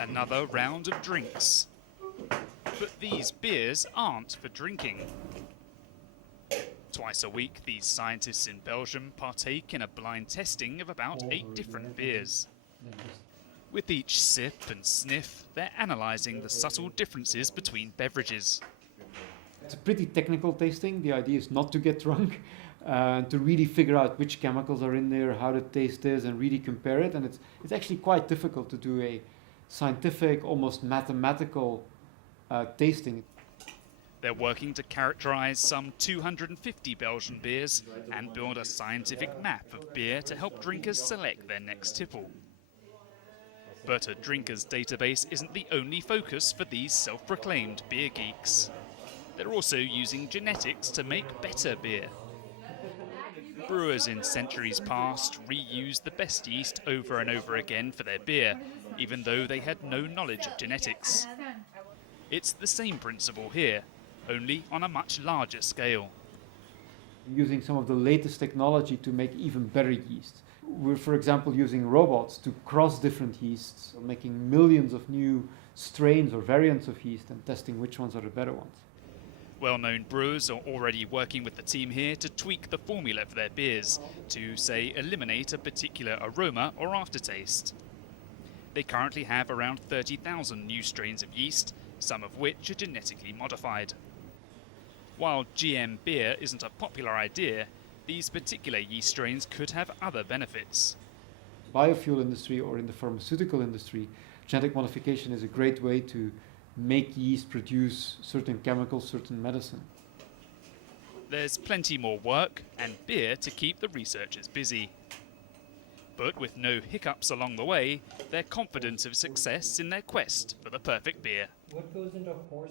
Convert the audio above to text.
Another round of drinks. But these beers aren't for drinking. Twice a week, these scientists in Belgium partake in a blind testing of about 8 different beers. With each sip and sniff, they're analysing the subtle differences between beverages. It's a pretty technical tasting. The idea is not to get drunk, to really figure out which chemicals are in there, how the taste is, and really compare it. And it's actually quite difficult to do a scientific, almost mathematical tasting. They're working to characterise some 250 Belgian beers and build a scientific map of beer to help drinkers select their next tipple. But a drinkers database isn't the only focus for these self-proclaimed beer geeks. They're also using genetics to make better beer. Brewers in centuries past reused the best yeast over and over again for their beer, even though they had no knowledge of genetics. It's the same principle here, only on a much larger scale. Using some of the latest technology to make even better yeast. We're, for example, using robots to cross different yeasts, making millions of new strains or variants of yeast and testing which ones are the better ones. Well-known brewers are already working with the team here to tweak the formula for their beers to, say, eliminate a particular aroma or aftertaste. They currently have around 30,000 new strains of yeast, some of which are genetically modified. While GM beer isn't a popular idea, these particular yeast strains could have other benefits. Biofuel industry or in the pharmaceutical industry, genetic modification is a great way to make yeast produce certain chemicals, certain medicine. There's plenty more work and beer to keep the researchers busy. But with no hiccups along the way, they're confident of success in their quest for the perfect beer. What goes into horse